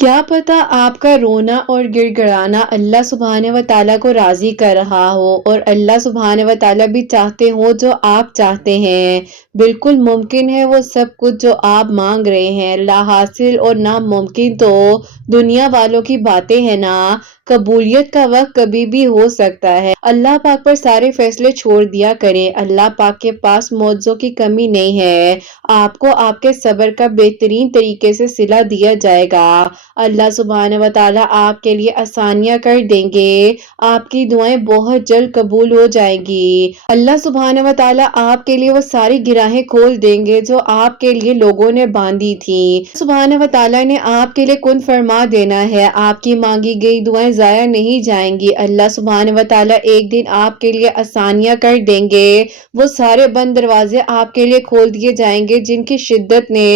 क्या पता आपका रोना और गिड़गिड़ाना अल्लाह सुब्हाने व तआला को राजी कर रहा हो और अल्लाह सुब्हाने व तआला भी चाहते हो जो आप चाहते हैं। बिल्कुल मुमकिन है वो सब कुछ जो आप मांग रहे हैं। लाहासिल और नामुमकिन तो दुनिया वालों की बातें हैं ना। कबूलियत का वक्त कभी भी हो सकता है। अल्लाह पाक पर सारे फैसले छोड़ दिया करें। अल्लाह पाक के पास मौजों की कमी नहीं है। आपको आपके सब्र का बेहतरीन तरीके से सिला दिया जाएगा। अल्लाह सुब्हाने व तआला आपके लिए आसानियां कर देंगे। आपकी दुआएं बहुत जल्द कबूल हो जाएंगी। अल्लाह सुब्हाने व तआला आपके लिए वो सारी गिराहें खोल देंगे जो आपके लिए लोगों ने बांधी थी। सुब्हाने व तआला ने आपके लिए कुन फरमा देना है। आपकी मांगी गई दुआएं जाया नहीं जाएंगी। अल्लाह सुब्हाने व तआला एक दिन आपके लिए आसानियां कर देंगे। वो सारे बंद दरवाजे आपके लिए खोल दिए जाएंगे जिनकी शिद्दत ने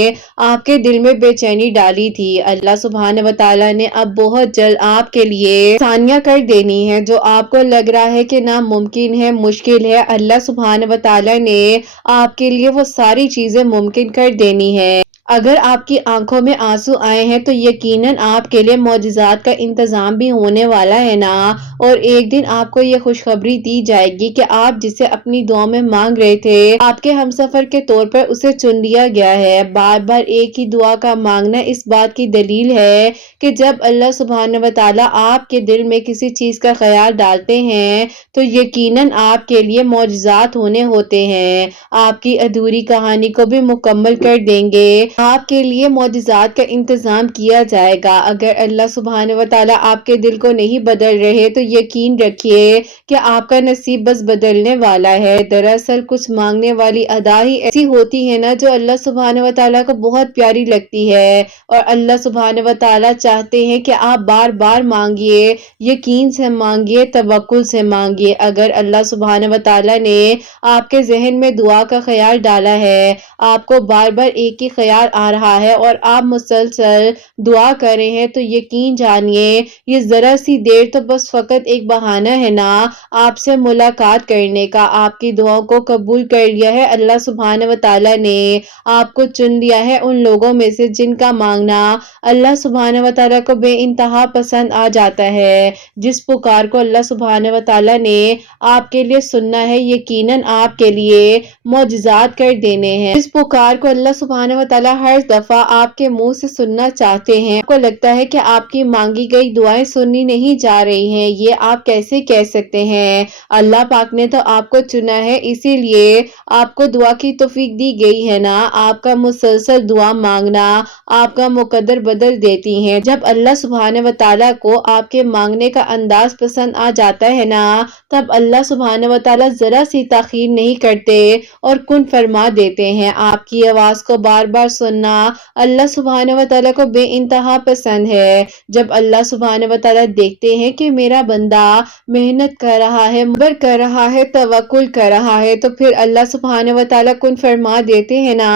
आपके दिल में बेचैनी डाली थी। अल्लाह सुब्हाने व तआला ने अब बहुत जल्द आपके लिए आसानियां कर देनी है। जो आपको लग रहा है कि नामुमकिन है, मुश्किल है, अल्लाह सुब्हाने व तआला ने आपके लिए वो सारी चीजें मुमकिन कर देनी है। अगर आपकी आंखों में आंसू आए हैं तो यकीनन आपके लिए मौजिज़ात का इंतजाम भी होने वाला है ना। और एक दिन आपको ये खुशखबरी दी जाएगी कि आप जिसे अपनी दुआ में मांग रहे थे, आपके हमसफर के तौर पर उसे चुन लिया गया है। बार बार एक ही दुआ का मांगना इस बात की दलील है कि जब अल्लाह सुब्हाने व तआला आपके दिल में किसी चीज का ख्याल डालते हैं तो यकीनन आपके लिए मौजिज़ात होने होते हैं। आपकी अधूरी कहानी को भी मुकम्मल कर देंगे। आपके लिए मौजिज़ात का इंतजाम किया जाएगा। अगर अल्लाह सुब्हाने व तआला आपके दिल को नहीं बदल रहे तो यकीन रखिए कि आपका नसीब बस बदलने वाला है। दरअसल कुछ मांगने वाली अदा ही ऐसी होती है ना जो अल्लाह सुब्हाने व तआला को बहुत प्यारी लगती है। और अल्लाह सुब्हाने व तआला चाहते हैं कि आप बार बार मांगिए, यकीन से मांगिए, तवक्कुल से मांगिए। अगर अल्लाह सुब्हाने व तआला ने आपके जहन में दुआ का ख्याल डाला है, आपको बार बार एक ही ख्याल आ रहा है और आप मुसलसल दुआ कर रहे हैं तो यकीन जानिए ये जरा सी देर तो बस फकत एक बहाना है ना आपसे मुलाकात करने का। आपकी दुआओं को कबूल कर लिया है अल्लाह सुब्हाने व तआला ने। आपको चुन लिया है उन लोगों में से जिनका मांगना अल्लाह सुब्हाने व तआला को बेइंतहा पसंद आ जाता है। जिस पुकार को अल्लाह सुब्हाने व तआला ने आपके लिए सुनना है यकीनन आपके लिए मौजिज़ात कर देने हैं। इस पुकार को अल्लाह सुब्हाने व तआला हर दफा आपके मुंह से सुनना चाहते हैं। आपको लगता है कि आपकी मांगी गई दुआएं सुनी नहीं जा रही हैं, ये आप कैसे कह सकते हैं। अल्लाह पाक ने तो आपको चुना है, इसीलिए आपको दुआ की तौफीक दी गई है ना। आपका मुसलसल दुआ मांगना आपका मुकद्दर बदल देती हैं। जब अल्लाह सुब्हाने व तआला को आपके मांगने का अंदाज पसंद आ जाता है ना, तब अल्लाह सुब्हाने व तआला जरा सी ताखीर नहीं करते और कुन फरमा देते हैं। आपकी आवाज को बार बार सुनना अल्लाह सुब्हाने व तआला को बेइंतहा पसंद है। जब अल्लाह सुब्हाने व तआला देखते हैं कि मेरा बंदा मेहनत कर रहा है, सब्र कर रहा है, तवक्कुल कर रहा है, तो फिर अल्लाह सुब्हाने व तआला कुन फरमा देते हैं ना।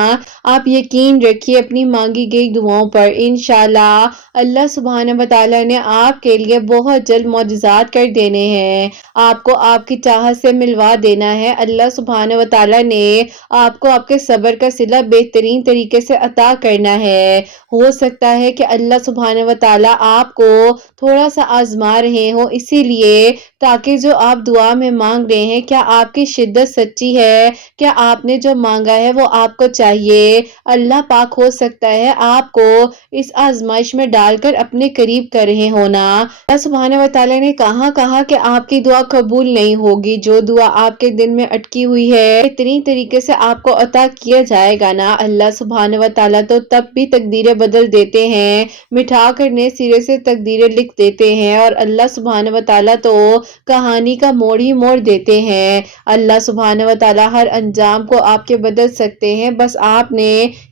आप यकीन रखिए अपनी मांगी गई दुआओं पर। इंशाअल्लाह अल्लाह सुब्हाने व तआला ने आपके लिए बहुत जल्द मौजिज़ात कर देने हैं। आपको आपकी चाहत से मिलवा देना है। अल्लाह सुब्हाने व तआला ने आपको आपके सब्र का सिला बेहतरीन तरीके से अता करना है। हो सकता है कि अल्लाह सुब्हाने व तआला आपको थोड़ा सा आजमा रहे हो, इसीलिए ताकि जो आप दुआ में मांग रहे हैं क्या आपकी शिद्दत सच्ची है, क्या आपने जो मांगा है वो आपको चाहिए। अल्लाह पाक हो सकता है आपको इस आजमाइश में डालकर अपने करीब कर रहे हो ना। अल्लाह सुब्हाने व तआला ने कहा कि आपकी दुआ कबूल नहीं होगी। जो दुआ आपके दिल में अटकी हुई है बेहतरीन तरीके से आपको अता किया जाएगा ना। अल्लाह सुब्हाने व तआला तो तब भी तकदीरें बदल देते हैं, मिठा कर नए सिरे से तकदीरें लिख देते हैं। और अल्लाह सुब्हाने व तआला तो कहानी का मोड़ ही मोड़ देते हैं। अल्लाह सुब्हाने व तआला हर अंजाम को आपके बदल सकते हैं, बस आपने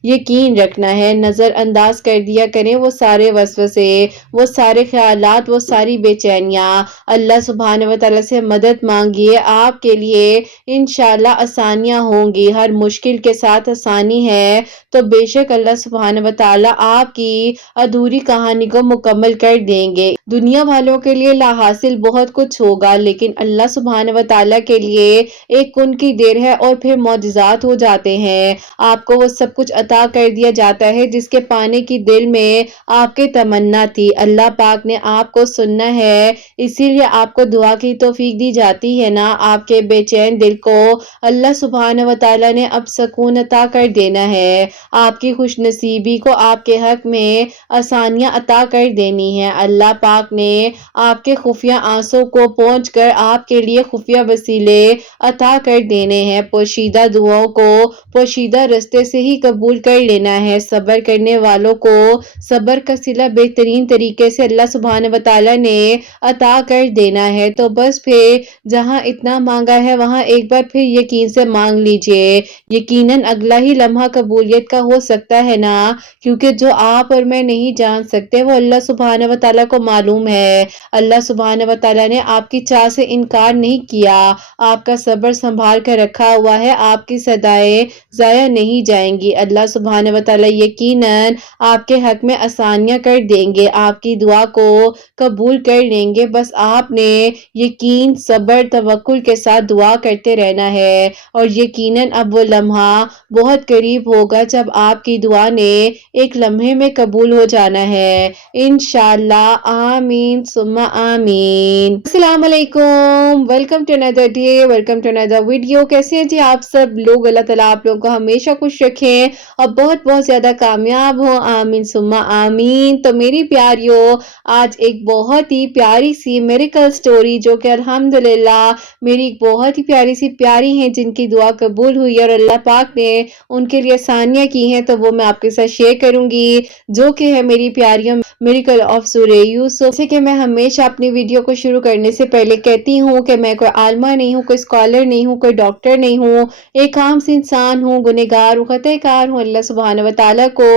यकीन रखना है। नजरअंदाज कर दिया करें वो सारे वसवसे, वो सारे ख्यालात, वो सारी बेचैनियां। अल्लाह सुब्हाने व तआला से मदद मांगिए, आपके लिए इंशाअल्लाह आसानियां होंगी। हर मुश्किल के साथ आसानी है तो بے شک اللہ سبحانہ و تعالی آپ کی ادھوری کہانی کو مکمل کر دیں گے۔ دنیا والوں کے لیے لا حاصل بہت کچھ ہوگا، لیکن اللہ سبحانہ و تعالی کے لیے ایک کن کی دیر ہے اور پھر معجزات ہو جاتے ہیں۔ آپ کو وہ سب کچھ عطا کر دیا جاتا ہے جس کے پانے کی دل میں آپ کے تمنا تھی۔ اللہ پاک نے آپ کو سننا ہے، اسی لیے آپ کو دعا کی توفیق دی جاتی ہے نا۔ آپ کے بے چین دل کو اللہ سبحانہ و تعالی نے اب سکون عطا کر دینا ہے۔ آپ کی خوش نصیبی کو آپ کے حق میں آسانیاں عطا کر دینی ہے۔ اللہ پاک نے آپ کے خفیہ آنسوں کو پہنچ کر آپ کے لیے خفیہ وسیلے عطا کر دینے ہیں۔ پوشیدہ دعاؤں کو پوشیدہ رستے سے ہی قبول کر لینا ہے۔ صبر کرنے والوں کو صبر کا صلہ بہترین طریقے سے اللہ سبحانہ و تعالی نے عطا کر دینا ہے۔ تو بس پھر جہاں اتنا مانگا ہے وہاں ایک بار پھر یقین سے مانگ لیجئے، یقیناً اگلا ہی لمحہ قبولیت کا ہو سکتا ہے نا، کیونکہ جو آپ اور میں نہیں جان سکتے وہ اللہ سبحانہ و تعالی کو معلوم ہے۔ اللہ سبحانہ و تعالی نے آپ کی چاہ سے انکار نہیں کیا، آپ کا صبر سنبھال کر رکھا ہوا ہے، آپ کی صدائیں ضائع نہیں جائیں گی۔ اللہ سبحانہ و تعالی یقیناً آپ کے حق میں آسانیاں کر دیں گے، آپ کی دعا کو قبول کر لیں گے۔ بس آپ نے یقین، صبر، توکل کے ساتھ دعا کرتے رہنا ہے، اور یقیناً اب وہ لمحہ بہت قریب ہوگا جب آپ کی دعا نے ایک لمحے میں قبول ہو جانا ہے، انشاءاللہ۔ آمین ثم آمین۔ السلام علیکم، welcome to another day, welcome to another video. کیسے ہیں جی آپ سب لوگ؟ اللہ تعالیٰ آپ لوگوں کو ہمیشہ خوش رکھیں اور بہت بہت زیادہ کامیاب ہوں، آمین ثم آمین۔ تو میری پیاریوں، آج ایک بہت ہی پیاری سی میریکل سٹوری، جو کہ الحمدللہ میری بہت ہی پیاری سی پیاری ہیں جن کی دعا قبول ہوئی اور اللہ پاک نے ان کے لیے آسانیاں کی ہیں، تو وہ میں آپ کے ساتھ شیئر کروں گی، جو کہ ہے میری پیاریوں میریکل آف سورہ یوسف۔ جیسے کہ میں ہمیشہ اپنی ویڈیو کو شروع کرنے سے پہلے کہتی ہوں کہ میں کوئی عالمہ نہیں ہوں، کوئی اسکالر نہیں ہوں، کوئی ڈاکٹر نہیں ہوں، ایک عام سی انسان ہوں، گنہگار ہوں، خطا کار ہوں، اللہ سبحانہ و تعالیٰ کو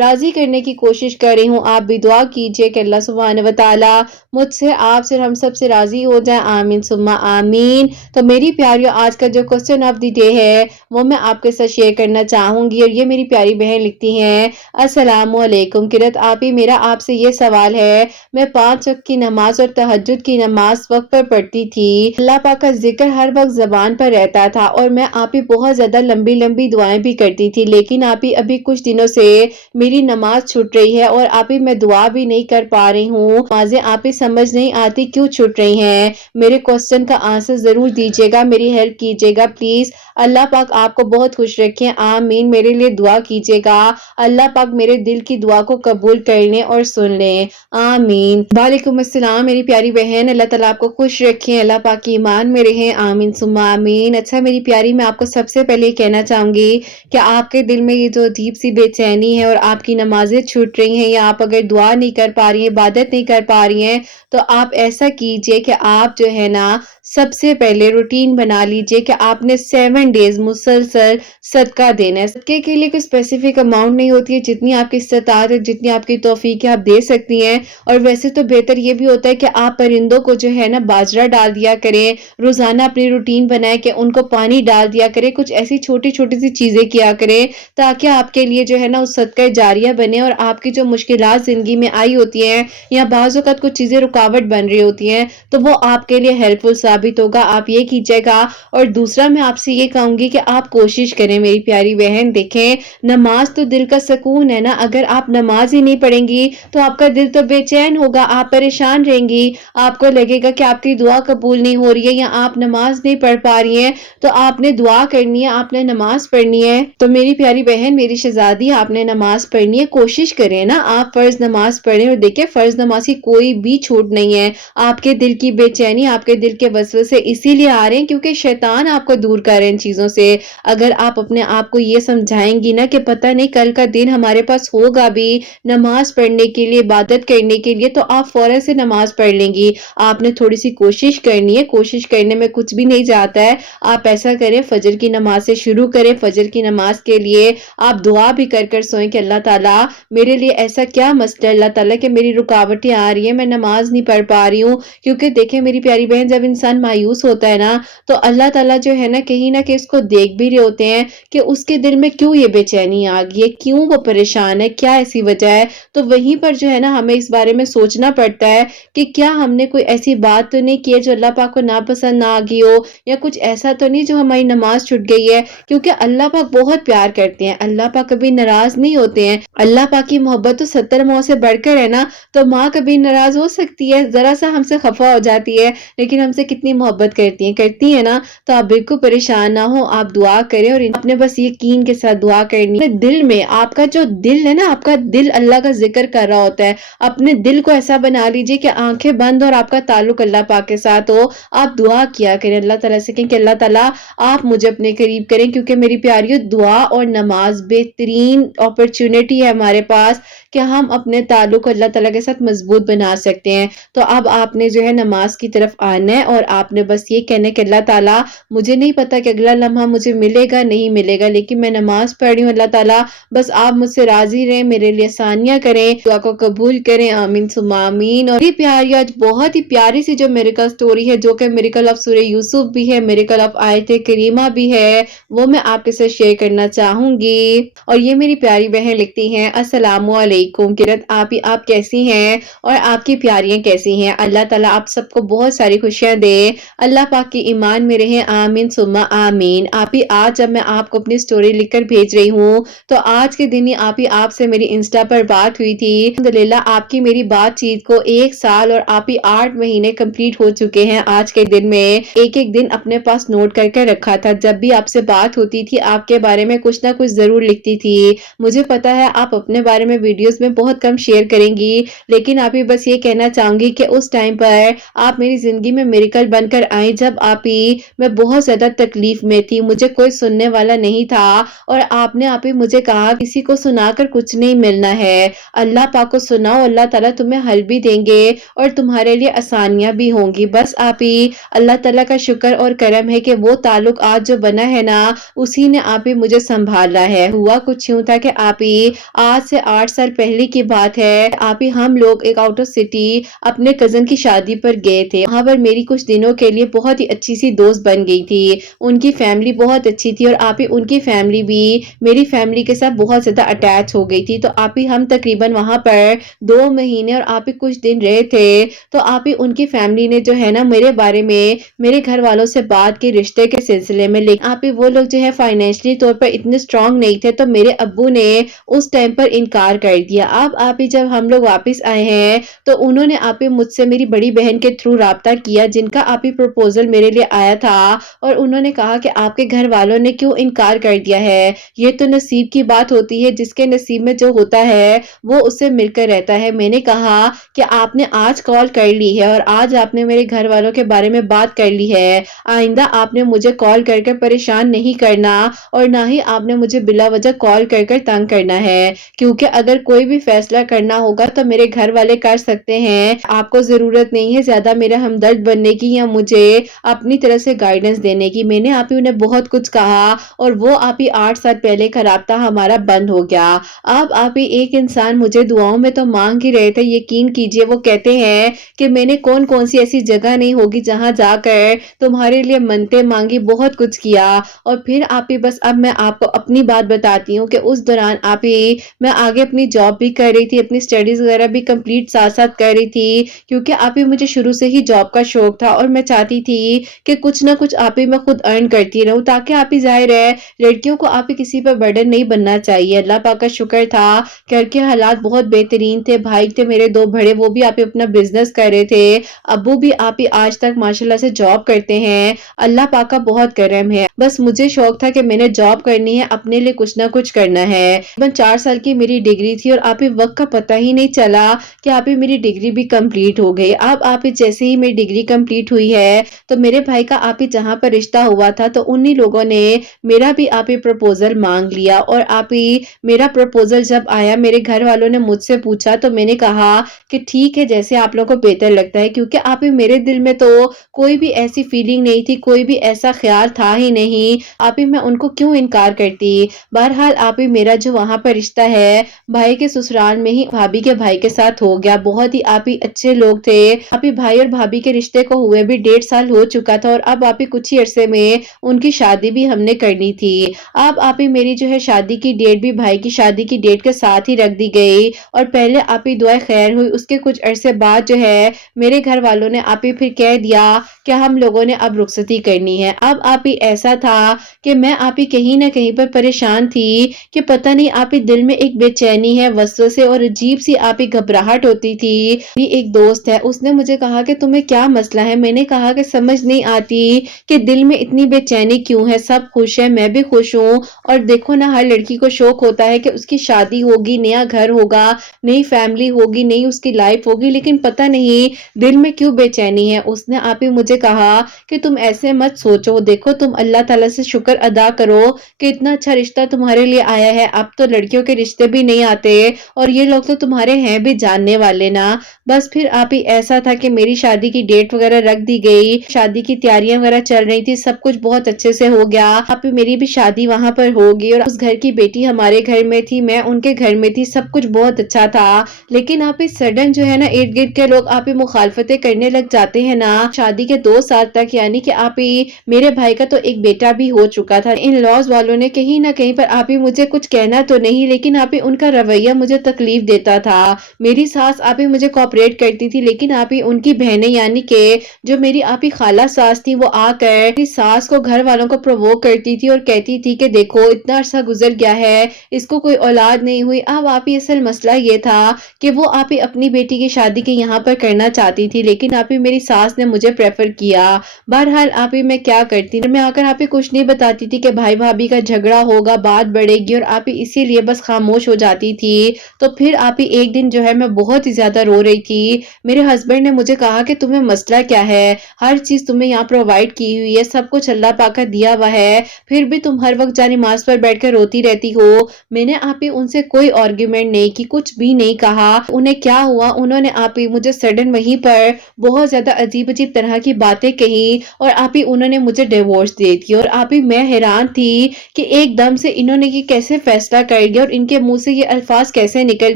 راضی کرنے کی کوشش کر رہی ہوں۔ آپ بھی دعا کیجئے کہ اللہ سبحانہ و تعالیٰ مجھ سے، آپ سے، ہم سب سے راضی ہو جائیں، آمین ثم آمین۔ تو میری پیاریوں، آج کا جو کوسچن آف دی ڈے ہے وہ میں آپ کے ساتھ شیئر کرنا چاہوں گی، اور یہ میری پیاری بہن لکھتی ہیں، السلام علیکم قرت آپی، میرا آپ سے یہ سوال ہے، میں 5 وقت کی نماز اور تہجد کی نماز وقت پر پڑھتی تھی، اللہ پاک کا ذکر ہر وقت زبان پر رہتا تھا، اور میں آپی بہت زیادہ لمبی لمبی دعائیں بھی کرتی تھی، لیکن آپی ابھی کچھ دنوں سے میری نماز چھوٹ رہی ہے، اور آپی میں دعا بھی نہیں کر پا رہی ہوں، نمازیں آپی سمجھ نہیں آتی کیوں چھوٹ رہی ہیں، میرے کوسچن کا آنسر ضرور دیجیے گا، میری ہیلپ کیجیے گا پلیز، اللہ پاک آپ کو بہت خوش رکھیں، آمین۔ میرے لیے دعا کیجیے گا، اللہ پاک میرے دل کی دعا کو قبول کر لیں اور سن لیں، آمین۔ وعلیکم السلام میری پیاری بہن، اللہ تعالیٰ آپ کو خوش رکھیں، اللہ پاک کی ایمان میں رہیں، آمین ثم آمین۔ اچھا میری پیاری، میں آپ کو سب سے پہلے کہنا چاہوں گی کہ آپ کے دل میں یہ جو عجیب سی بے چینی ہے اور آپ کی نمازیں چھوٹ رہی ہیں، یا آپ اگر دعا نہیں کر پا رہی ہیں، عبادت نہیں کر پا رہی ہیں، تو آپ ایسا کیجئے کہ آپ جو ہے نا سب سے پہلے روٹین بنا لیجئے کہ آپ نے 7 ڈیز مسلسل صدقہ دینا ہے۔ صدقے کے لیے کوئی اسپیسیفک اماؤنٹ نہیں ہوتی ہے، جتنی آپ کی استطاعت ہے، جتنی آپ کی توفیق ہے آپ دے سکتی ہیں، اور ویسے تو بہتر یہ بھی ہوتا ہے کہ آپ پرندوں کو جو ہے نا باجرہ ڈال دیا کریں، روزانہ اپنی روٹین بنائیں کہ ان کو پانی ڈال دیا کریں، کچھ ایسی چھوٹی چھوٹی سی چیزیں کیا کریں تاکہ آپ کے لیے جو ہے نا اس صدقہ جاریہ بنے، اور آپ کی جو مشکلات زندگی میں آئی ہوتی ہیں یا بعض اوقات کچھ چیزیں رکاوٹ بن رہی ہوتی ہیں تو وہ آپ کے لیے ہیلپ فل ثابت ہوگا، آپ یہ کیجیے گا۔ اور دوسرا میں آپ سے یہ کہوں گی کہ آپ کوشش کریں میری پیاری بہن، دیکھیں نماز تو دل کا سکون ہے نا، اگر آپ نماز ہی نہیں پڑھیں گی تو آپ کا دل تو بے چین ہوگا، آپ پریشان رہیں گی، آپ کو لگے گا کہ آپ کی دعا قبول نہیں ہو رہی ہے یا آپ نماز نہیں پڑھ پا رہی ہیں، تو آپ نے دعا کرنی ہے، آپ نے نماز پڑھنی ہے۔ تو میری پیاری بہن، میری شہزادی، آپ نے نماز پڑھنی ہے، کوشش کریں نا آپ فرض نماز پڑھیں، اور دیکھیں فرض نماز کی کوئی بھی چھوٹ نہیں ہے، آپ کے دل کی بے چینی، آپ کے دل کے وسوسے اسی لیے آ رہے ہیں کیونکہ شیطان آپ کو دور کر رہے ہیں ان چیزوں سے۔ اگر آپ اپنے آپ کو یہ سمجھائیں گی نا کہ پتہ نہیں کل کا دن ہمارے پاس ہوگا بھی نماز پڑھنے کے لیے، عبادت کرنے کے لیے، تو آپ فوراً سے نماز پڑھ لیں گی۔ آپ نے تھوڑی سی کوشش کرنی ہے، کوشش کرنے میں کچھ بھی نہیں جاتا ہے، آپ ایسا کریں فجر کی نماز سے شروع کریں، فجر کی نماز کے لیے آپ دعا بھی کر کر سوئیں کہ اللہ تعالیٰ میرے لیے ایسا کیا مسئلہ ہے اللہ تعالیٰ کہ میری رکاوٹیں آ رہی ہیں، میں نماز نہیں پڑھ پا رہی ہوں، کیونکہ دیکھیں میری پیاری بہن، جب انسان مایوس ہوتا ہے نا تو اللہ تعالیٰ جو ہے نا کہیں نہ کہیں اس کو دیکھ بھی رہے ہوتے ہیں کہ اس کے دل میں کیوں یہ بے چینی बेचैनी आ गई है, क्यों वो परेशान है, क्या ऐसी वजह है। तो वहीं पर जो है ना हमें इस बारे में सोचना पड़ता है कि क्या हमने कोई ऐसी बात तो नहीं की है जो अल्लाह पाक को नापसंद ना आ गई हो, या कुछ ऐसा तो नहीं जो हमारी नमाज छूट गई है। क्योंकि अल्लाह पाक बहुत प्यार करते हैं, अल्लाह पाक कभी नाराज नहीं होते हैं। अल्लाह पाक की मोहब्बत तो 70 माँ से बढ़कर है ना। तो माँ कभी नाराज हो सकती है, जरा सा हमसे खफा हो जाती है, लेकिन हमसे कितनी मोहब्बत करती है ना। तो आप बिल्कुल परेशान ना हो, आप दुआ करें और आपने बस यकीन के साथ दुआ करनी है। दिल में आपका जो दिल है ना, आपका दिल अल्लाह का जिक्र कर रहा होता है। अपने दिल को ऐसा बना लीजिए कि आंखें बंद और आपका ताल्लुक अल्लाह पाक के साथ हो। आप दुआ किया करें अल्लाह ताला से कि अल्लाह ताला आप मुझे अपने करीब करें, क्योंकि मेरी प्यारियों दुआ और नमाज बेहतरीन अपॉर्चुनिटी है हमारे पास कि हम अपने ताल्लुक अल्लाह ताला के साथ मजबूत बना सकते हैं। तो अब आपने जो है नमाज की तरफ आना है और आपने बस ये कहना है कि अल्लाह ताला मुझे नहीं पता कि अगला लम्हा मुझे मिलेगा नहीं मिलेगा, लेकिन मैं नमाज पढ़ रही हूँ अल्लाह ताला, बस आप मुझसे राजी रहें, मेरे लिए आसानियां करें, दुआ को कबूल करें, आमीन सुम्मा आमीन। और ये प्यारी आज बहुत ही प्यारी सी जो मिरेकल स्टोरी है, जो कि मिरेकल ऑफ सूरह यूसुफ भी है, मिरेकल ऑफ आयत करीमा भी है, वो मैं आपके साथ शेयर करना चाहूंगी। और ये मेरी प्यारी बहन लिखती हैं, अस्सलामु अलैकुम किरत आपी, आप कैसी हैं और आपकी प्यारियां कैसी हैं। अल्लाह ताला आप सबको बहुत सारी खुशियां दे, अल्लाह पाक की ईमान में रहे, आमीन सुम्मा आमीन। आप ही आज जब मैं आपको अपनी स्टोरी लिखकर भेज रही हूँ, तो आज के दिन ही आपसे मेरी इंस्टा पर बात हुई थी। अल्हम्दुलिल्लाह आपकी मेरी बातचीत को 1 साल और 8 महीने कंप्लीट हो चुके हैं। आज के दिन में एक एक दिन अपने पास नोट करके रखा था, जब भी आपसे बात होती थी आपके बारे में कुछ ना कुछ जरूर लिखती थी। मुझे पता है आप अपने बारे में वीडियोस में बहुत कम शेयर करेंगी, लेकिन आप ही बस ये कहना चाहूंगी कि उस टाइम पर आप मेरी जिंदगी में मिरेकल बनकर आई, जब आप ही मैं बहुत ज्यादा तकलीफ में थी, मुझे कोई सुनने वाला नहीं था, और आपने आप ही मुझे कहा किसी को सुनाकर कुछ नहीं मिलना है, अल्लाह पाक को सुनाओ, अल्लाह ताला तुम्हें हल भी देंगे और तुम्हारे लिए आसानियां भी होंगी। बस आप ही अल्लाह ताला का शुक्र और करम है कि वो ताल्लुक आज जो बना है ना, उसी ने आप ही मुझे संभाला है। हुआ कुछ यूं था कि आप ही आज से 8 साल पहले की बात है, आप ही हम लोग एक आउट ऑफ सिटी अपने कजन की शादी पर गए थे। वहां पर मेरी कुछ दिनों के लिए बहुत ही अच्छी सी दोस्त बन गई थी, उनकी फैमिली बहुत अच्छी थी और आप ही उनकी फैमिली भी मेरी फैमिली के साथ बहुत ज्यादा अटैच हो गई थी। तो आप ही हम तकरीबन वहां पर 2 महीने और आप ही कुछ दिन रहे थे। तो आप ही उनकी फैमिली ने जो है ना मेरे बारे में मेरे घर वालों से बात की रिश्ते के सिलसिले में, लेकिन आप ही वो लोग जो है फाइनेंशियली तौर पर इतने स्ट्रांग नहीं थे, तो मेरे अब्बू ने उस टाइम पर इनकार कर दिया। अब आप ही जब हम लोग वापस आए हैं, तो उन्होंने आप ही मुझसे मेरी बड़ी बहन के थ्रू राब्ता किया, जिनका आप ही प्रपोजल मेरे लिए आया था, और उन्होंने कहा कि आपके घर वालों ने क्यों इनकार कर दिया है, ये तो नसीब की बात होती है, जिसके नसीब में जो होता है वो उससे मिलकर रहता है। मैंने कहा कि आपने आज कॉल कर ली है और आज आपने मेरे घर वालों के बारे में बात कर ली है, आइंदा आपने मुझे कॉल करके परेशान नहीं करना और ना ही आपने मुझे बिला वजह कॉल कर तंग करना है, क्योंकि अगर कोई भी फैसला करना होगा तो मेरे घर वाले कर सकते हैं, आपको जरूरत नहीं है ज्यादा मेरा हमदर्द बनने की या मुझे अपनी तरह से गाइडेंस देने की। मैंने आप ही उन्हें बहुत कुछ कहा और वो आप ही 8 साल पहले का राब्ता हमारा बंद हो गया। अब आप ही एक इंसान मुझे दुआओं में तो मांग ही रहे थे, यकीन कीजिए वो कहते हैं कि मैंने कौन कौन सी ऐसी जगह नहीं होगी जहां जाकर तुम्हारे लिए मनते मांगी, बहुत कुछ किया। और फिर आप ही बस अब मैं आपको अपनी बात बताती हूँ कि उस दौरान आप ही मैं आगे अपनी जॉब भी कर रही थी, अपनी स्टडीज वगैरह भी कंप्लीट साथ साथ कर रही थी, क्योंकि आप ही मुझे शुरू से ही जॉब का शौक था और मैं चाहती थी कि कुछ ना कुछ आप ही मैं खुद अर्न करती रहूं, ताकि आप ही जाहिर है लड़कियों को आप ही किसी पर बर्डन नहीं बनना चाहिए। अल्लाह पाक का शुक्र था, घर के हालात बहुत बेहतरीन थे, भाई थे मेरे 2 बड़े, वो भी आप ही अपना बिजनेस कर रहे थे, अब्बू भी आप ही आज तक माशाल्लाह से जॉब करते हैं, अल्लाह पाक का बहुत करम है। बस मुझे शौक था कि मैंने जॉब करनी है, अपने लिए कुछ ना कुछ करना है। 4 साल की मेरी डिग्री थी और आप ही वक्त का पता ही नहीं चला कि आप ही मेरी डिग्री भी कंप्लीट हो गई। अब आप ही जैसे ही मेरी डिग्री कंप्लीट हुई है, तो मेरे भाई का आप ही जहां पर रिश्ता हुआ था, तो उन्हीं लोगों ने मेरा भी आप ही प्रपोजल मांग लिया। और आप ही मेरा प्रपोजल जब आया, मेरे घर वालों ने मुझसे पूछा, तो मैंने कहा कि ठीक है जैसे आप लोगों को बेहतर लगता है, क्योंकि आप ही मेरे दिल में तो कोई भी ऐसी फीलिंग नहीं थी, कोई भी ऐसा ख्याल था ही नहीं, आप ही मैं उनको क्यों इनकार करती। बहरहाल आप ही मेरा जो वहां पर रिश्ता है भाई के के ससुराल में ही भाभी के भाई के साथ हो गया। बहुत ही आप ही अच्छे लोग थे। आप ही भाई और भाभी के रिश्ते को हुए भी 1.5 साल हो चुका था और अब आप ही कुछ ही अरसे में उनकी शादी भी हमने करनी थी। अब आप ही मेरी जो है शादी की डेट भी भाई की शादी की डेट के साथ ही रख दी गई और पहले आप ही दुआ खैर हुई। उसके कुछ अरसे बाद जो है मेरे घर वालों ने आप ही फिर कह दिया कि हम लोगों ने अब रुखसती करनी है। अब आप ही ऐसा था कि मैं आप ही कहीं ना कहीं पर परेशान थी कि पता नहीं आप ही दिल में एक बेचैनी है, वसवसे और अजीब सी आप ही घबराहट होती थी। मेरी एक दोस्त है, उसने मुझे कहा कि तुम्हें क्या मसला है। मैंने कहा कि समझ नहीं आती कि दिल में इतनी बेचैनी क्यों है। सब खुश है, मैं भी खुश हूँ और देखो ना, हर लड़की को शौक होता है कि उसकी शादी होगी, नया घर होगा, नई फैमिली होगी, नई उसकी लाइफ होगी, लेकिन पता नहीं दिल में क्यों बेचैनी है। उसने आप ही मुझे कहा कि तुम ऐसे मत सोचो, देखो तुम अल्लाह ताला से शुक्र अदा करो कि इतना अच्छा रिश्ता तुम्हारे लिए आया है। अब तो लड़कियों के रिश्ते भी नहीं आते और ये लोग तो तुम्हारे हैं भी जानने वाले ना। बस फिर आप ही ऐसा था कि मेरी शादी की डेट वगैरह रख दी गई, शादी की तैयारियां वगैरह चल रही थी, सब कुछ बहुत अच्छे से हो गया। आप ही मेरी भी शादी वहां पर होगी और उस घर की बेटी हमारे घर में थी, मैं उनके घर में थी, सब कुछ बहुत अच्छा था। लेकिन आप ही सडन जो है ना, इर्द गिर्द के लोग आप ही मुखालफतें करने लग जाते हैं ना। शादी के 2 साल तक, यानी कि आप ही मेरे भाई का तो एक बेटा भी हो चुका था, इन लॉज वालों ने कहीं ना कहीं पर आप ही मुझे कुछ कहना तो नहीं, लेकिन आप ही उनका रवैया मुझे तकलीफ देता था। मेरी सास आप ही मुझे कोऑपरेट करती थी, लेकिन आप ही उनकी बहनें यानी कि जो मेरी आप ही खाला सास थी, वो आकर मेरी सास को, घर वालों को प्रोवोक करती थी और कहती थी कि देखो इतना अरसा गुजर गया है, इसको कोई औलाद नहीं हुई। अब आप ही असल मसला ये था कि वो आप ही अपनी बेटी की शादी के यहाँ पर करना चाहती थी, लेकिन आप ही मेरी सास ने मुझे प्रेफर किया। बहरहाल आप ही मैं क्या करती, मैं आकर आप ही कुछ नहीं बताती थी कि भाई भाभी का झगड़ा होगा, बात बढ़ेगी, और आप ही इसीलिए बस खामोश हो जाती थी। तो फिर आप ही एक दिन जो है मैं बहुत ही ज्यादा रो रही थी। मेरे हस्बैंड ने मुझे कहा कि तुम्हें मसला क्या है, हर चीज तुम्हें यहाँ प्रोवाइड की हुई है, सब कुछ अल्लाह पाक का दिया हुआ है, फिर भी तुम हर वक्त जानी नमाज पर बैठकर रोती रहती हो। मैंने आप ही उनसे कोई आर्ग्यूमेंट नहीं की, कुछ भी नहीं कहा। उन्हें क्या हुआ, उन्होंने आप ही मुझे सडन वहीं पर बहुत ज्यादा अजीब अजीब तरह की बातें कही और आप ही उन्होंने मुझे डिवोर्स दे दिया। और आप ही मैं हैरान थी कि एकदम से इन्होंने ये कैसे फैसला कर लिया और इनके मुंह से ये अल्फाज कैसे निकल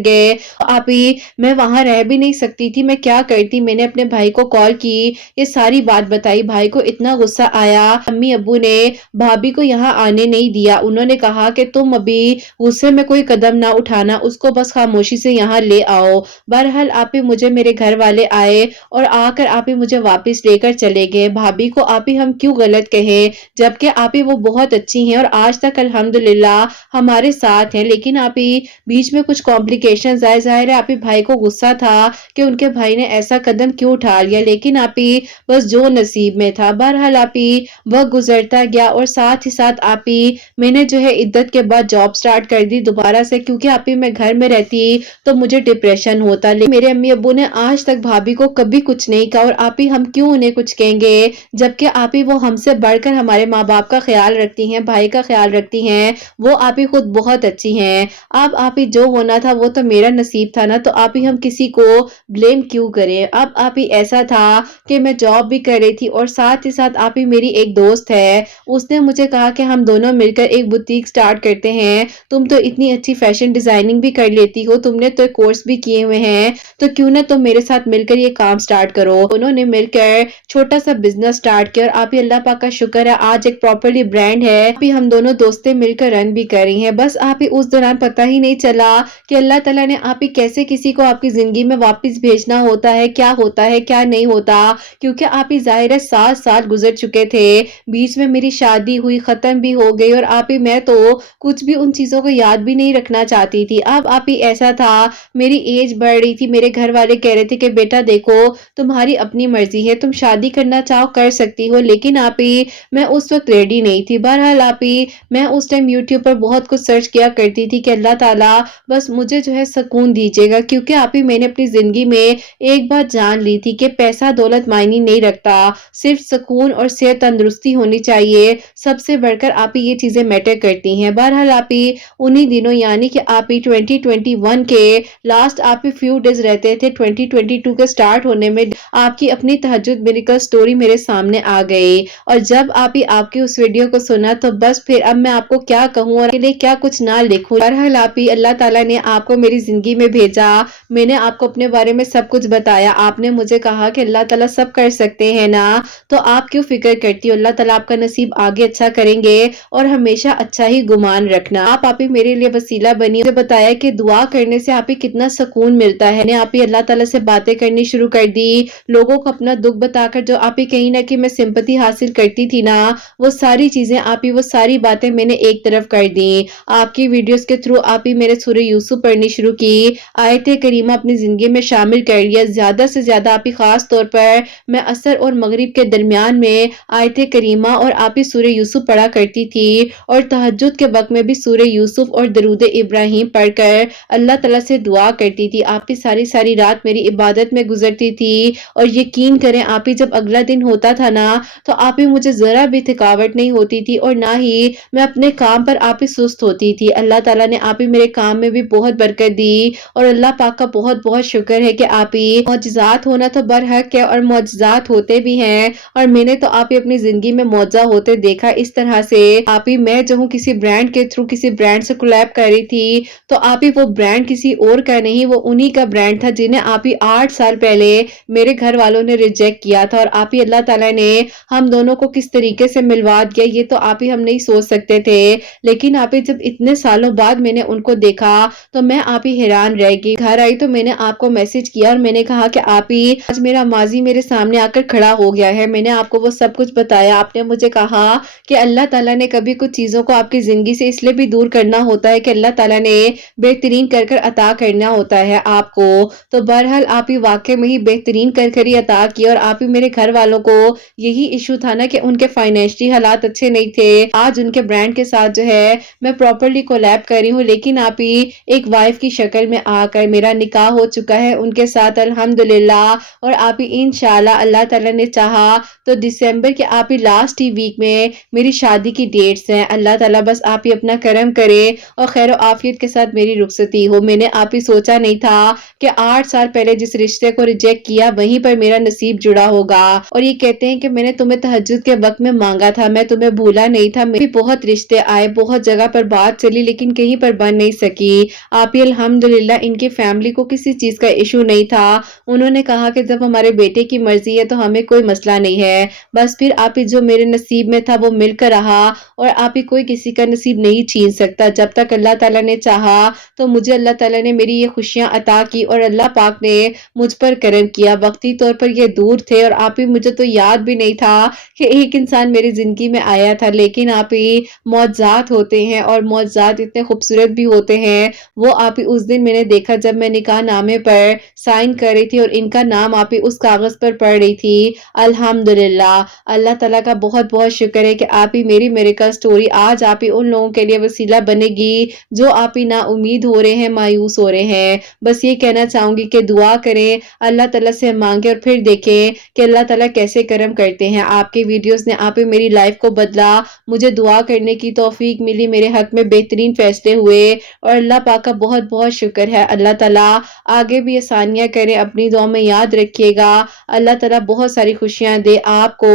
गए। आप ही मैं वहां रह भी नहीं सकती थी, मैं क्या करती। मैंने अपने भाई को कॉल की, ये सारी बात बताई। भाई को इतना गुस्सा आया, अम्मी अब्बू ने भाभी को यहाँ आने नहीं दिया। उन्होंने कहा कि तुम अभी गुस्से में कोई कदम ना उठाना, उसको बस खामोशी से यहाँ ले आओ। बहरहाल आप ही मुझे मेरे घर वाले आए और आकर आप ही मुझे वापस लेकर चले गए। भाभी को आप ही हम क्यों गलत कहे, जबकि आप ही वो बहुत अच्छी हैं और आज तक अल्हम्दुलिल्लाह हमारे साथ हैं। लेकिन आप ही बीच में कुछ कॉम्प्लिकेशंस आए, जाहिर है आप ही भाई को गुस्सा था कि उनके भाई ने ऐसा कदम क्यों उठा लिया, लेकिन आप ही बस जो नसीब में था। बहरहाल आप ही वक्त गुजरता गया और साथ ही साथ आप ही मैंने जो है इद्दत के बाद जॉब स्टार्ट कर दी दोबारा से, क्योंकि आप ही मैं घर में रहती तो मुझे डिप्रेशन होता। लेकिन मेरे अम्मी अब्बू ने आज तक भाभी को कभी कुछ नहीं कहा और आप ही हम क्यों उन्हें कुछ कहेंगे, जबकि आप ही वो हमसे बढ़कर हमारे माँ बाप का ख्याल रखती हैं, भाई का ख्याल रखती हैं, वो आप ही खुद बहुत अच्छी हैं। अब आप ही जो होना था वो तो मेरा नसीब था ना, तो आप ही हम किसी को ब्लेम क्यों करें। अब आप ही ऐसा था कि मैं जॉब भी कर रही थी और साथ ही साथ आप ही मेरी एक दोस्त है, उसने मुझे कहा कि हम दोनों मिलकर एक बुटीक स्टार्ट करते हैं, तुम तो इतनी अच्छी फैशन डिजाइनिंग भी कर लेती हो, तुमने तो कोर्स भी किए हुए हैं, तो क्यों ना तुम मेरे साथ मिलकर ये काम स्टार्ट करो। उन्होंने मिलकर छोटा सा बिजनेस स्टार्ट किया और आप ही अल्लाह पाक का शुक्र है आज एक प्रॉपर्ली ब्रांड है। आप ही हम दोनों दोस्तें मिलकर रन भी कर रही हैं। बस आप ही उस दौरान पता ही नहीं चला कि अल्लाह ताला ने आप ही कैसे किसी को आपकी जिंदगी में वापस भेजना होता है, क्या होता है क्या नहीं होता, क्योंकि आप ही जाहिर है 7 साल गुजर चुके थे, बीच में मेरी शादी हुई, खत्म भी हो गई और आप ही मैं तो कुछ भी उन चीजों को याद भी नहीं रखना चाहती थी। अब आप ही ऐसा था, मेरी एज बढ़ रही थी, मेरे घर वाले कह रहे थे कि बेटा देखो तुम्हारी अपनी मर्जी है, तुम शादी करना चाहो कर सकती हो, लेकिन आप ही मैं उस वक्त रेडी नहीं थी। बहरहाल आप ही मैं उस टाइम यूट्यूब पर बहुत कुछ सर्च किया करती थी कि अल्लाह ताला बस मुझे जो है सुकून दीजिएगा, क्योंकि आप ही मैंने अपनी जिंदगी में एक बात जान ली थी कि पैसा दौलत मायने नहीं रखता, सिर्फ सुकून और सेहत तंदुरुस्ती होनी चाहिए, सबसे बढ़कर आप ही ये चीजें मैटर करती हैं। बहरहाल आप ही उन्हीं दिनों यानी कि आप ही 2021 के लास्ट आप ही फ्यू डेज रहते थे 2022 के स्टार्ट होने में, आपकी अपनी तहज्जुद मिरेकल स्टोरी मेरे सामने आ गई। और जब आप ही आपकी उस वीडियो को सुना तो बस फिर अब मैं आपको क्या कहूँ और लिए क्या कुछ ना लिखूं। बहरहाल आप ही अल्लाह ताला ताला ने आपको मेरी ज़िंदगी में भेजा, मैंने आपको अपने बारे में सब कुछ बताया, आपने मुझे कहा कि अल्लाह ताला सब कर सकते हैं ना, तो आप क्यों फ़िक्र करती हो? अल्लाह ताला आपका नसीब आगे अच्छा करेंगे और हमेशा अच्छा ही गुमान रखना। आप ही मेरे लिए वसीला बनी। मुझे बताया कि दुआ करने से आप ही कितना सुकून मिलता है। मैंने आप ही अल्लाह ताला से बातें करनी शुरू कर दी, लोगों को अपना दुःख बताकर जो आप ही कहीं न कहीं मैं सिंपैथी हासिल करती थी ना, वो सारी चीज़ें आप ही वो सारी बातें मैंने एक तरफ कर दी। आपकी वीडियोज़ के थ्रू आप ही मैंने सूरह यूसुफ पढ़नी शुरू की, आयत करीमा अपनी ज़िंदगी में शामिल कर लिया। ज़्यादा से ज़्यादा आप ही ख़ास तौर पर मैं असर और मगरिब के दरमियान में आयत करीमा और आप ही सूरह यूसुफ पढ़ा करती थी और तहज्जुद के वक़्त में भी सूरह यूसुफ और दरूद इब्राहीम पढ़कर अल्लाह ताला से दुआ करती थी। आप ही सारी-सारी रात मेरी इबादत में गुज़रती थी और यकीन करें आप ही जब अगला दिन होता था ना, तो आप ही मुझे ज़रा भी थकावट नहीं होती थी और ना ही मैं अपने काम पर आप ही सुस्त होती थी। अल्लाह ताला ने आप ही मेरे काम में भी बहुत बरकत दी और अल्लाह पाक का बहुत-बहुत शुक्र है कि आप ही मौजज़ात होना तो बरहक है और मौजज़ात होते भी हैं और मैंने तो आप ही अपनी ज़िंदगी में मौजा होते देखा इस तरह से। आप ही मैं जो हूँ किसी ब्रांड के थ्रू किसी ब्रांड से कोलैब कर रही थी, तो आप ही वो ब्रांड किसी और का नहीं, वो उन्हीं का ब्रांड था जिन्हें आप ही 8 साल पहले मेरे घर वालों ने रिजेक्ट किया था और आप ही अल्लाह ताला ने हम दोनों को किस तरीके से मिलवा दिया ये तो आप ही हम नहीं सोच सकते थे। लेकिन आप ही जब इतने सालों बाद मैंने उनको देखा तो मैं आप ही हैरान रह गई। घर आई तो मैंने आपको मैसेज किया और मैंने कहा कि आप ही आज मेरा माजी मेरे सामने आकर खड़ा हो गया है। मैंने आपको वो सब कुछ बताया। आपने मुझे कहा कि अल्लाह ताला ने कभी कुछ चीज़ों को आपकी ज़िंदगी से इसलिए भी दूर करना होता है कि अल्लाह ताला ने बेहतरीन कर कर अता करना होता है आपको। तो बहरहाल आप ही वाक़ई में ही बेहतरीन कर कर ही अता किया और आप ही मेरे घर वालों को यही इश्यू था ना कि उनके फाइनेंशियली हालात अच्छे नहीं थे। आज उनके ब्रांड के साथ जो है मैं प्रॉपर्ली कोलैब कर रही हूँ, लेकिन आप ही एक वाइफ की शक्ल में आकर मेरा निकाह हो चुका है उनके साथ अल्हम्दुलिल्लाह और आप ही इंशाल्लाह अल्लाह ताला ने चाहा तो दिसंबर के आप ही लास्ट ही वीक में मेरी शादी की डेट्स हैं। अल्लाह ताला बस आप ही अपना करम करे और खैर आफियत के साथ मेरी रुखसती हो। मैंने आप ही सोचा नहीं था कि 8 साल पहले जिस रिश्ते को रिजेक्ट किया वहीं पर मेरा नसीब जुड़ा होगा। और ये कहते हैं कि मैंने तुम्हें तहज्जुद के वक्त में मांगा था, मैं तुम्हें भूला नहीं था। मेरे बहुत रिश्ते आए, बहुत जगह पर बात चली लेकिन कहीं पर बन नहीं सकी। आप ही अल्हम्दुलिल्लाह इनकी फैमिली को किसी चीज का इशू नहीं था। उन्होंने कहा कि जब हमारे बेटे की मर्जी है तो हमें कोई मसला नहीं है। बस फिर आप ही जो मेरे नसीब में था वो मिलकर रहा और आप ही कोई किसी का नसीब नहीं छीन सकता। जब तक अल्लाह ताला ने चाहा तो मुझे अल्लाह ताला ने मेरी ये खुशियां अता की और अल्लाह पाक ने मुझ पर करम किया। वक्ती तौर पर ये दूर थे और आप ही मुझे तो याद भी नहीं था कि एक इंसान मेरी जिंदगी में आया था, लेकिन आप ही मौजज़ात होते हैं और मौजज़ात इतने खूबसूरत भी होते हैं। वो आप ही उस दिन मैंने देखा जब मैं निकाह नामे पर साइन कर रही थी और इनका नाम आप ही उस कागज पर पढ़ रही थी। अल्हम्दुलिल्लाह अल्लाह ताला का बहुत-बहुत शुक्र है कि आप ही मेरी मिरेकल स्टोरी आज आप ही उन लोगों के लिए वसीला बनेगी जो आप ही ना उम्मीद हो रहे हैं, मायूस हो रहे हैं। बस ये कहना चाहूंगी कि दुआ करें, अल्लाह ताला से मांगे और फिर देखें कि अल्लाह ताला कैसे करम करते हैं। आपके वीडियोस ने आप ही मेरी लाइफ को बदला, मुझे दुआ करने की तौफीक मिली, मेरे हक में बेहतरीन फैसले हुए और अल्लाह पाक का बहुत-बहुत शुक्र है। अल्लाह ताला आगे भी आसानियां करें, अपनी दुआ में याद रखिएगा। अल्लाह ताला बहुत सारी खुशियां दे आपको।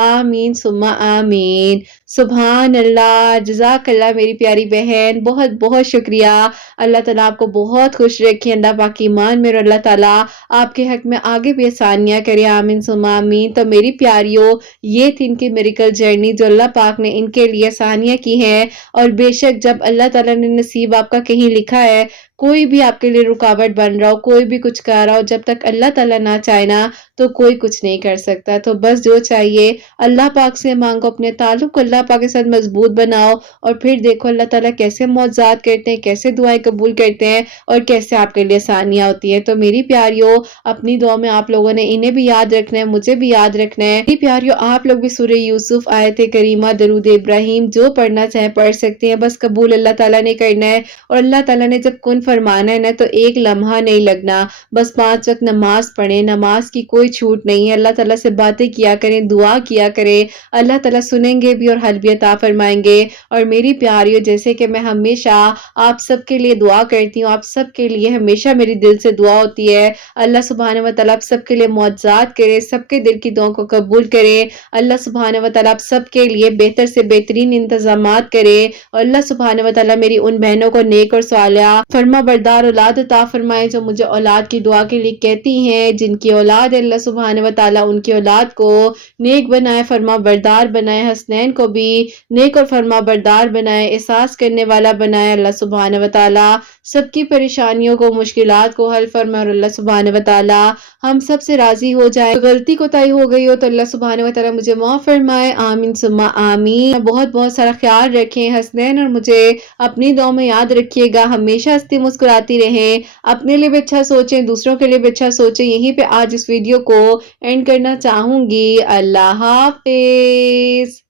आमीन सुम्मा आमीन। सुभान अल्लाह, जज़ाकल्लाह मेरी प्यारी बहन, बहुत-बहुत शुक्रिया। अल्लाह ताला आपको बहुत खुश रखे, अल्लाह पाक की ईमान में और अल्लाह ताला आपके हक में आगे भी आसानियां करे। आमीन सुम्मा आमीन। तो मेरी प्यारियों, ये थी इनकी मिरेकल जर्नी जो अल्लाह पाक ने इनके लिए आसानियां की हैं और बेशक जब अल्लाह ताला ने नसीब आपका कहीं लिखा है, कोई भी आपके लिए रुकावट बन रहा हो, कोई भी कुछ कर रहा हो, जब तक अल्लाह ताला ना चाहे ना तो कोई कुछ नहीं कर सकता। तो बस जो चाहिए अल्लाह पाक से मांगो, अपने ताल्लुक अल्लाह पाक के साथ मजबूत बनाओ और फिर देखो अल्लाह ताला कैसे मौजज़ात करते हैं, कैसे दुआएं कबूल करते हैं और कैसे आपके लिए आसानियां होती हैं। तो मेरी प्यारियों, अपनी दुआ में आप लोगों ने इन्हें भी याद रखना है, मुझे भी याद रखना है। मेरी प्यारियों, आप लोग भी सूरह यूसुफ, आयत करीमा, दरूद इब्राहीम जो पढ़ना चाहे पढ़ सकते हैं। बस कबूल अल्लाह ताला ने करना है और अल्लाह ताला ने जब कुन फरमाना है ना तो एक लम्हा नहीं लगना। बस 5 वक्त नमाज पढ़े, नमाज की कोई छूट नहीं है। अल्लाह ताला से बातें किया करें, दुआ किया करें, अल्लाह ताला सुनेंगे भी और हल भी अता फरमाएंगे। और मेरी प्यारियों, जैसे कि मैं हमेशा आप सबके लिए दुआ करती हूँ, आप सबके लिए हमेशा मेरी दिल से दुआ होती है। अल्लाह सुब्हान व तआला आप सबके लिए मौजज़ात करे, सबके दिल की दुआओं को कबूल करे। अल्लाह सुब्हान व तआला आप सबके लिए बेहतर से बेहतरीन इंतजामात करे और अल्लाह सुब्हान व तआला मेरी उन बहनों को नेक और सालिहा फरमा فرما بردار اولاد عطا فرمائے جو مجھے اولاد کی دعا کے لیے کہتی ہیں، جن کی اولاد ہے اللہ سبحانہ و تعالیٰ ان کی اولاد کو نیک بنائے، فرما بردار بنائے، حسنین کو بھی نیک اور فرما بردار بنائے، احساس کرنے والا بنائے اللہ سبحانہ و تعالیٰ، سب کی پریشانیوں کو، مشکلات کو حل فرمائے اور اللہ سبحانہ و تعالیٰ ہم سب سے راضی ہو جائے۔ غلطی کوتاہی ہو گئی ہو تو اللہ سبحانہ و تعالیٰ مجھے معاف فرمائے، آمین ثم آمین۔ بہت بہت سارا خیال رکھیں، حسنین اور مجھے اپنی دعا میں یاد رکھیے گا، ہمیشہ ہنستی مسکراتی رہیں، اپنے لیے بھی اچھا سوچیں، دوسروں کے لیے بھی اچھا سوچیں۔ یہیں پہ آج اس ویڈیو کو اینڈ کرنا چاہوں گی۔ اللہ حافظ۔